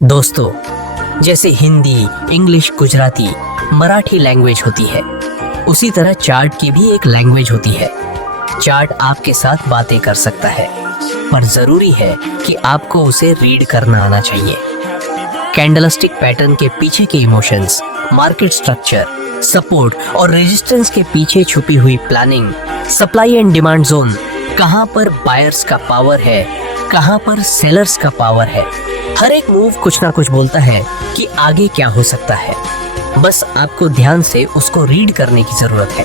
दोस्तों, जैसे Hindi, English, Gujarati, Marathi language होती है, उसी तरह चार्ट की भी एक लैंग्वेज होती है। चार्ट आपके साथ बातें कर सकता है, पर जरूरी है कि आपको उसे रीड करना आना चाहिए। कैंडलस्टिक पैटर्न के पीछे के इमोशंस, मार्केट स्ट्रक्चर, सपोर्ट और रेजिस्टेंस के पीछे छुपी हुई planning, supply and demand zone, कहां पर बायर्स का पावर है, कहां पर सेलर्स का पावर है। हर एक मूव कुछ ना कुछ बोलता है कि आगे क्या हो सकता है। बस आपको ध्यान से उसको रीड करने की जरूरत है।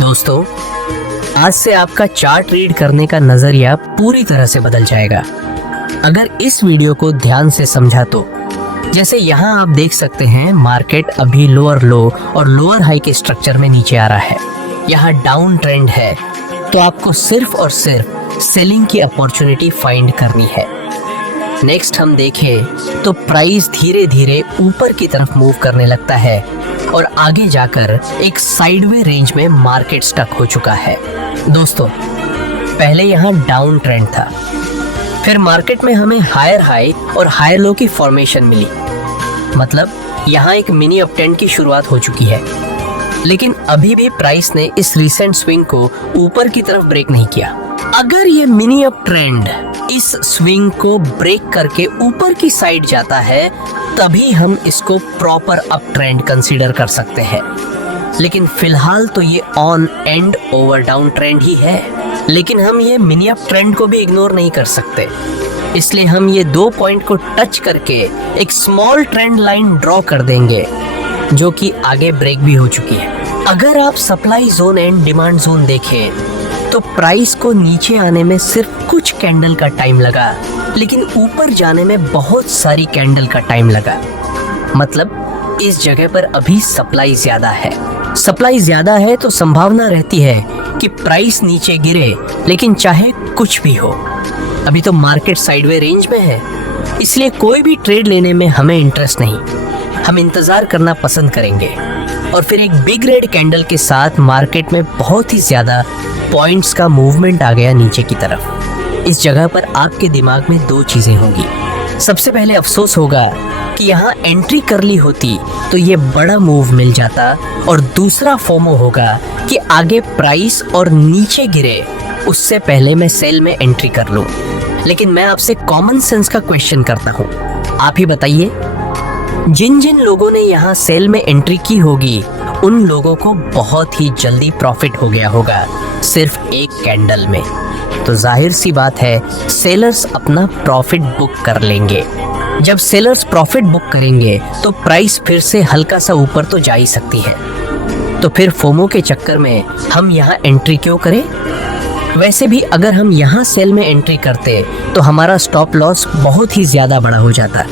दोस्तों, आज से आपका चार्ट रीड करने का नजरिया पूरी तरह से बदल जाएगा अगर इस वीडियो को ध्यान से समझा तो। जैसे यहाँ आप देख सकते हैं, मार्केट अभी लोअर लो और लोअर हाई के स्ट्रक्चर में नीचे आ रहा है। यहाँ डाउन ट्रेंड है, तो आपको सिर्फ और सिर्फ सेलिंग की अपॉर्चुनिटी फाइंड करनी है। नेक्स्ट हम देखें तो प्राइस धीरे धीरे ऊपर की तरफ मूव करने लगता है और आगे जाकर एक साइडवे रेंज में मार्केट स्टक हो चुका है। दोस्तों, पहले यहाँ डाउन ट्रेंड था, फिर मार्केट में हमें हायर हाई और हायर लो की फॉर्मेशन मिली। मतलब यहाँ एक मिनी अप ट्रेंड की शुरुआत हो चुकी है, लेकिन अभी भी प्राइस ने इस रिसेंट स्विंग को ऊपर की तरफ ब्रेक नहीं किया। अगर ये मिनी अप ट्रेंड इस स्विंग को ब्रेक करके ऊपर की साइड जाता है, तभी हम इसको प्रॉपर अप ट्रेंड कंसीडर कर सकते हैं। लेकिन फिलहाल तो ये on and over downtrend ही है। लेकिन हम ये मिनी अप ट्रेंड को भी इग्नोर नहीं कर सकते, इसलिए हम ये दो पॉइंट को टच करके एक स्मॉल ट्रेंड लाइन ड्रॉ कर देंगे, जो कि आगे ब्रेक भी हो चुकी है। अगर आप supply zone and demand zone देखें तो प्राइस को नीचे आने में सिर्फ कुछ कैंडल का टाइम लगा, लेकिन ऊपर जाने में बहुत सारी कैंडल का टाइम लगा। मतलब इस जगह पर अभी सप्लाई ज्यादा है। सप्लाई ज्यादा है तो संभावना रहती है कि प्राइस नीचे गिरे, लेकिन चाहे कुछ भी हो, अभी तो मार्केट साइडवे रेंज में है, इसलिए कोई भी ट्रेड लेने में हमें इंटरेस्ट नहीं। हम इंतजार करना पसंद करेंगे। और फिर एक बिग रेड कैंडल के साथ मार्केट में बहुत ही ज्यादा पॉइंट्स का मूवमेंट आ गया नीचे की तरफ। इस जगह पर आपके दिमाग में दो चीजें होंगी। सबसे पहले अफसोस होगा कि यहाँ एंट्री कर ली होती तो ये बड़ा मूव मिल जाता, और दूसरा फोमो होगा कि आगे प्राइस और नीचे गिरे उससे पहले मैं सेल में एंट्री कर लूं। लेकिन मैं आपसे कॉमन सेंस का क्वेश्चन करता हूँ, आप ही बताइए, जिन जिन लोगों ने यहाँ सेल में एंट्री की होगी, उन लोगों को बहुत ही जल्दी प्रॉफिट हो गया होगा सिर्फ एक कैंडल में। तो जाहिर सी बात है, सेलर्स अपना प्रॉफिट बुक कर लेंगे। जब सेलर्स प्रॉफिट बुक करेंगे तो प्राइस फिर से हल्का सा ऊपर तो जा ही सकती है। तो फिर फोमो के चक्कर में हम यहाँ एंट्री क्यों करें? वैसे भी अगर हम यहाँ सेल में एंट्री करते तो हमारा स्टॉप लॉस बहुत ही ज्यादा बड़ा हो जाता,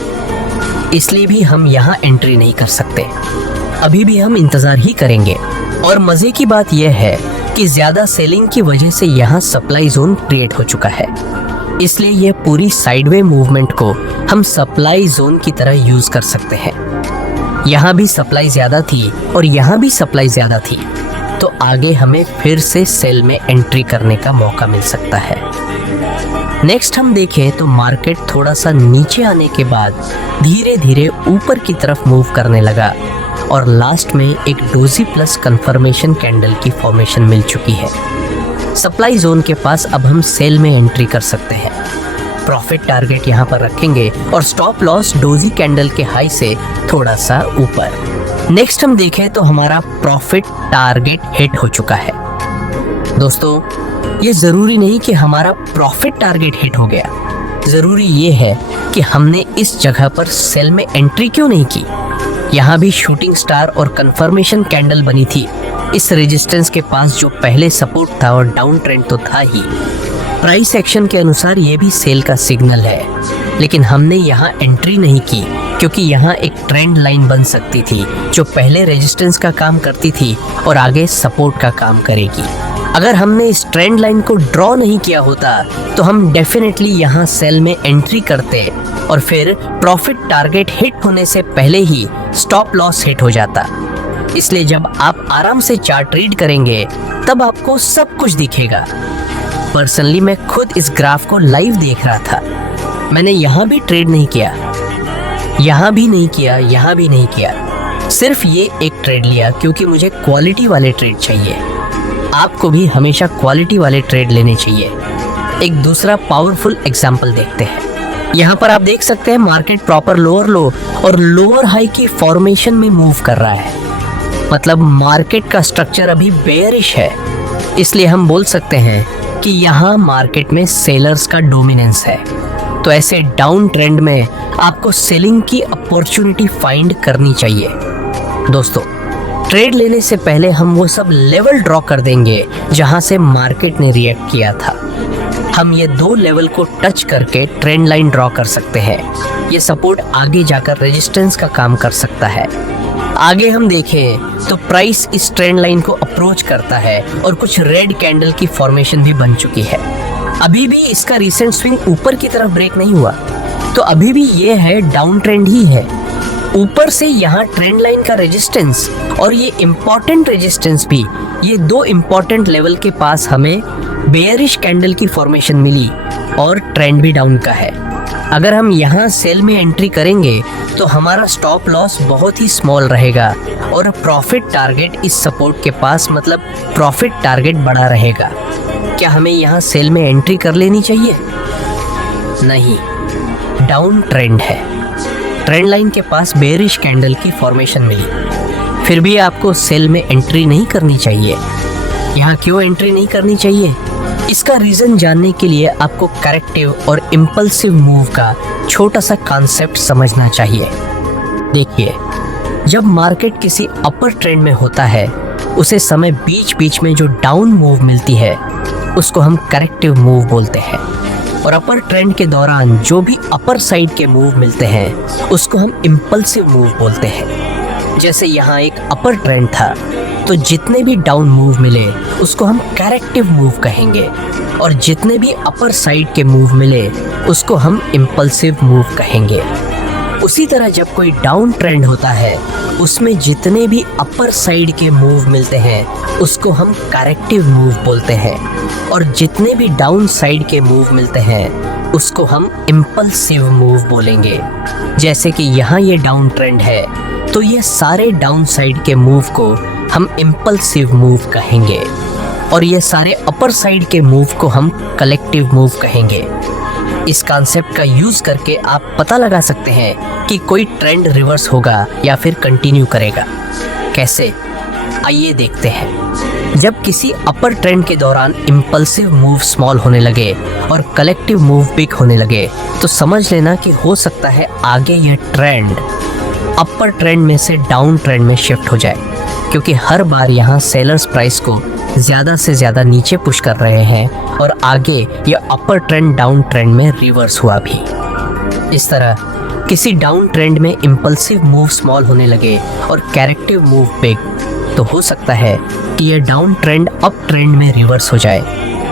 इसलिए भी हम यहाँ एंट्री नहीं कर सकते। अभी भी हम इंतजार ही करेंगे। और मजे की बात यह है कि ज्यादा सेलिंग की वजह से यहाँ सप्लाई जोन क्रिएट हो चुका है, इसलिए यह पूरी साइडवे मूवमेंट को हम सप्लाई जोन की तरह यूज कर सकते हैं। यहाँ भी सप्लाई ज्यादा थी और यहाँ भी सप्लाई ज्यादा थी, तो आगे हमें फिर से सेल में एंट्री करने का मौका मिल सकता है। नेक्स्ट हम देखें तो मार्केट थोड़ा सा नीचे आने के बाद धीरे धीरे ऊपर की तरफ मूव करने लगा, और लास्ट में एक डोजी प्लस कंफर्मेशन कैंडल की फॉर्मेशन मिल चुकी है। सप्लाई जोन के पास अब हम सेल में एंट्री कर सकते हैं। प्रॉफिट टारगेट यहाँ पर रखेंगे और स्टॉप लॉस डोजी कैंडल के हाई से थोड़ा सा ऊपर। नेक्स्ट हम देखें तो हमारा प्रॉफिट टारगेट हिट हो चुका है। दोस्तों, ये जरूरी नहीं कि हमारा प्रॉफिट टारगेट हिट हो गया, जरूरी ये है कि हमने इस जगह पर सेल में एंट्री क्यों नहीं की। यहाँ भी शूटिंग स्टार और कंफर्मेशन कैंडल बनी थी इस रेजिस्टेंस के पास, जो पहले सपोर्ट था और डाउन ट्रेंड तो था ही। प्राइस एक्शन के अनुसार ये भी सेल का सिग्नल है, लेकिन हमने यहाँ एंट्री नहीं की क्योंकि यहाँ एक ट्रेंड लाइन बन सकती थी जो पहले रेजिस्टेंस का काम करती थी और आगे सपोर्ट का काम करेगी। अगर हमने इस ट्रेंड लाइन को ड्रॉ नहीं किया होता तो हम डेफिनेटली यहाँ सेल में एंट्री करते, और फिर प्रॉफिट टारगेट हिट होने से पहले ही स्टॉप लॉस हिट हो जाता। इसलिए जब आप आराम से चार्ट रीड करेंगे तब आपको सब कुछ दिखेगा। पर्सनली मैं खुद इस ग्राफ को लाइव देख रहा था, मैंने यहाँ भी ट्रेड नहीं किया। यहाँ भी नहीं किया, यहाँ भी नहीं किया, सिर्फ ये एक ट्रेड लिया क्योंकि मुझे क्वालिटी वाले ट्रेड चाहिए। आपको भी हमेशा क्वालिटी वाले ट्रेड लेने चाहिए। एक दूसरा पावरफुल एग्जाम्पल देखते हैं। यहाँ पर आप देख सकते हैं मार्केट प्रॉपर लोअर लो और लोअर हाई की फॉर्मेशन में मूव कर रहा है, मतलब मार्केट का स्ट्रक्चर अभी बेयरिश है। इसलिए हम बोल सकते हैं कि यहाँ मार्केट में सेलर्स का डोमिनेंस है। तो ऐसे डाउन ट्रेंड में आपको सेलिंग की अपॉर्चुनिटी फाइंड करनी चाहिए। दोस्तों, ट्रेड लेने से पहले हम वो सब लेवल ड्रॉ कर देंगे जहां से मार्केट ने रिएक्ट किया था। हम ये 2 लेवल को टच करके ट्रेंड लाइन ड्रॉ कर सकते हैं। ये सपोर्ट आगे जाकर रेजिस्टेंस का काम कर सकता है। आगे हम देखें तो प्राइस इस ट्रेंड लाइन को अप्रोच करता है और कुछ रेड कैंडल की फॉर्मेशन भी बन चुकी है। अभी भी इसका रिसेंट स्विंग ऊपर की तरफ ब्रेक नहीं हुआ, तो अभी भी ये है डाउन ट्रेंड ही है। ऊपर से यहाँ ट्रेंड लाइन का रेजिस्टेंस और ये इम्पोर्टेंट रेजिस्टेंस भी, ये 2 इम्पोर्टेंट लेवल के पास हमें बेयरिश कैंडल की फॉर्मेशन मिली और ट्रेंड भी डाउन का है। अगर हम यहाँ सेल में एंट्री करेंगे तो हमारा स्टॉप लॉस बहुत ही स्मॉल रहेगा और प्रॉफिट टारगेट इस सपोर्ट के पास, मतलब प्रॉफिट टारगेट बड़ा रहेगा। क्या हमें यहाँ सेल में एंट्री कर लेनी चाहिए? नहीं, डाउन ट्रेंड है। ट्रेंड लाइन के पास बेयरिश कैंडल की फॉर्मेशन मिली, फिर भी आपको सेल में एंट्री नहीं करनी चाहिए। यहाँ क्यों एंट्री नहीं करनी चाहिए? इसका रीज़न जानने के लिए आपको करेक्टिव और इम्पल्सिव मूव का छोटा सा कॉन्सेप्ट समझना चाहिए। देखिए, जब मार्केट किसी अपर ट्रेंड में होता है, उसे समय बीच बीच में जो डाउन मूव मिलती है उसको हम करेक्टिव मूव बोलते हैं, और अपर ट्रेंड के दौरान जो भी अपर साइड के मूव मिलते हैं उसको हम इम्पल्सिव मूव बोलते हैं। जैसे यहाँ एक अपर ट्रेंड था, तो जितने भी डाउन मूव मिले उसको हम करेक्टिव मूव कहेंगे, और जितने भी अपर साइड के मूव मिले उसको हम इम्पल्सिव मूव कहेंगे। उसी तरह जब कोई डाउन ट्रेंड होता है, उसमें जितने भी अपर साइड के मूव मिलते हैं उसको हम करेक्टिव मूव बोलते हैं, और जितने भी डाउन साइड के मूव मिलते हैं उसको हम इम्पल्सिव मूव बोलेंगे। जैसे कि यहाँ ये डाउन ट्रेंड है, तो ये सारे डाउन साइड के मूव को हम इम्पल्सिव मूव कहेंगे, और ये सारे अपर साइड के मूव को हम कलेक्टिव मूव कहेंगे। इस कॉन्सेप्ट का यूज करके आप पता लगा सकते हैं कि कोई ट्रेंड रिवर्स होगा या फिर कंटिन्यू करेगा। कैसे? आइए देखते हैं। जब किसी अपर ट्रेंड के दौरान इम्पल्सिव मूव स्मॉल होने लगे और कलेक्टिव मूव बिग होने लगे, तो समझ लेना कि हो सकता है आगे यह ट्रेंड अपर ट्रेंड में से डाउन ट्रेंड में शिफ्ट हो जाए, क्योंकि हर बार यहाँ सेलर्स प्राइस को ज़्यादा से ज़्यादा नीचे पुश कर रहे हैं और आगे यह अपर ट्रेंड डाउन ट्रेंड में रिवर्स हुआ भी। इस तरह किसी डाउन ट्रेंड में इम्पल्सिव मूव स्मॉल होने लगे और करेक्टिव मूव बिग, तो हो सकता है कि यह डाउन ट्रेंड अप ट्रेंड में रिवर्स हो जाए,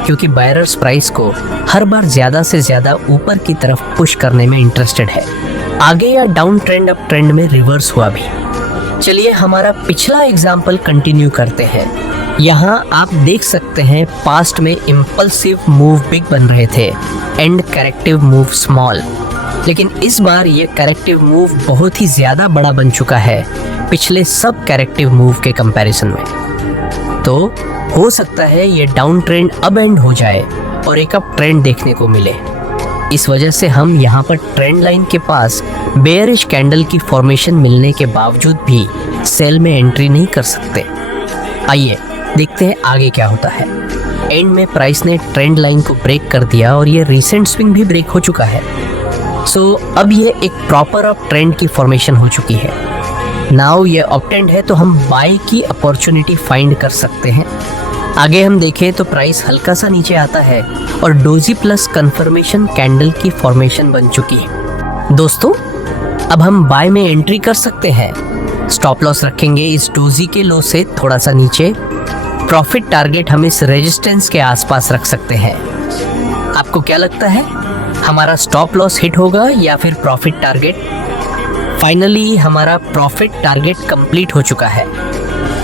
क्योंकि बायरर्स प्राइस को हर बार ज़्यादा से ज़्यादा ऊपर की तरफ पुश करने में इंटरेस्टेड है। आगे यह डाउन ट्रेंड अप ट्रेंड में रिवर्स हुआ भी। चलिए हमारा पिछला एग्जाम्पल कंटिन्यू करते हैं। यहाँ आप देख सकते हैं पास्ट में इम्पल्सिव मूव बिग बन रहे थे एंड करेक्टिव मूव स्मॉल, लेकिन इस बार ये करेक्टिव मूव बहुत ही ज़्यादा बड़ा बन चुका है पिछले सब करेक्टिव मूव के कंपैरिजन में। तो हो सकता है ये डाउन ट्रेंड अब एंड हो जाए और एक अप ट्रेंड देखने को मिले। इस वजह से हम यहाँ पर ट्रेंड लाइन के पास बेयरिश कैंडल की फॉर्मेशन मिलने के बावजूद भी सेल में एंट्री नहीं कर सकते। आइए देखते हैं आगे क्या होता है। एंड में प्राइस ने ट्रेंड लाइन को ब्रेक कर दिया और ये रिसेंट स्विंग भी ब्रेक हो चुका है। सो अब ये एक प्रॉपर अप ट्रेंड की फॉर्मेशन हो चुकी है। नाउ ये अप ट्रेंड है, तो हम बाय की अपॉर्चुनिटी फाइंड कर सकते हैं। आगे हम देखें तो प्राइस हल्का सा नीचे आता है और डोजी प्लस कंफर्मेशन कैंडल की फॉर्मेशन बन चुकी है। दोस्तों, अब हम बाय में एंट्री कर सकते हैं। स्टॉप लॉस रखेंगे इस डोजी के लो से थोड़ा सा नीचे। प्रॉफिट टारगेट हम इस रेजिस्टेंस के आसपास रख सकते हैं। आपको क्या लगता है, हमारा स्टॉप लॉस हिट होगा या फिर प्रॉफिट टारगेट? फाइनली हमारा प्रॉफिट टारगेट कंप्लीट हो चुका है।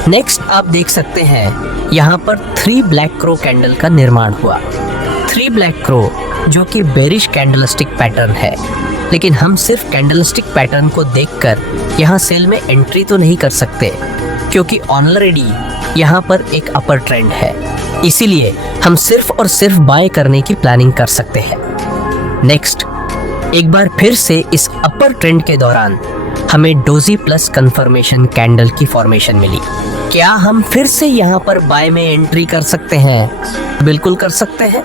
नेक्स्ट आप देख सकते हैं यहाँ पर 3 ब्लैक क्रो कैंडल का निर्माण हुआ। 3 ब्लैक क्रो जो कि बेरिश कैंडलस्टिक पैटर्न है, लेकिन हम सिर्फ कैंडलस्टिक पैटर्न को देखकर यहाँ सेल में एंट्री तो नहीं कर सकते, क्योंकि ऑलरेडी यहाँ पर एक अपर ट्रेंड है। इसीलिए हम सिर्फ और सिर्फ बाय करने की प्लानिंग कर सकते हैं। नेक्स्ट, एक बार फिर से इस अपर ट्रेंड के दौरान हमें डोजी प्लस कंफर्मेशन कैंडल की फॉर्मेशन मिली। क्या हम फिर से यहाँ पर बाय में एंट्री कर सकते हैं? बिल्कुल कर सकते हैं।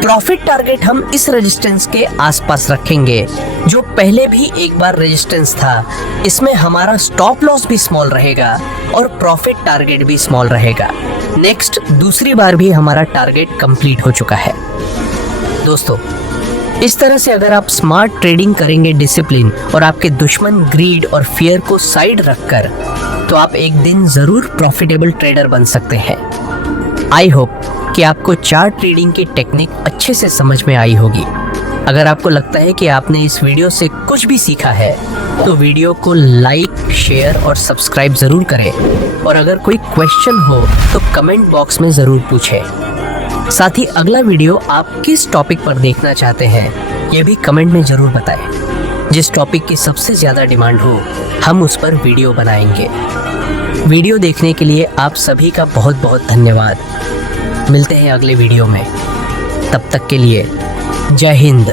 प्रॉफिट टारगेट हम इस रेजिस्टेंस के आसपास रखेंगे, जो पहले भी एक बार रेजिस्टेंस था। इसमें हमारा स्टॉप लॉस भी स्मॉल रहेगा और प्रॉफिट टारगेट भी स्मॉल रहेगा। नेक्स्ट, दूसरी बार भी हमारा टारगेट कंप्लीट हो चुका है। दोस्तों, इस तरह से अगर आप स्मार्ट ट्रेडिंग करेंगे डिसिप्लिन और आपके दुश्मन ग्रीड और फियर को साइड रखकर, तो आप एक दिन जरूर प्रॉफिटेबल ट्रेडर बन सकते हैं। आई होप कि आपको चार्ट ट्रेडिंग की टेक्निक अच्छे से समझ में आई होगी। अगर आपको लगता है कि आपने इस वीडियो से कुछ भी सीखा है, तो वीडियो को लाइक, शेयर और सब्सक्राइब ज़रूर करें। और अगर कोई क्वेश्चन हो तो कमेंट बॉक्स में ज़रूर पूछें। साथ ही अगला वीडियो आप किस टॉपिक पर देखना चाहते हैं, ये भी कमेंट में ज़रूर बताएं। जिस टॉपिक की सबसे ज़्यादा डिमांड हो, हम उस पर वीडियो बनाएंगे। वीडियो देखने के लिए आप सभी का बहुत बहुत धन्यवाद। मिलते हैं अगले वीडियो में। तब तक के लिए जय हिंद।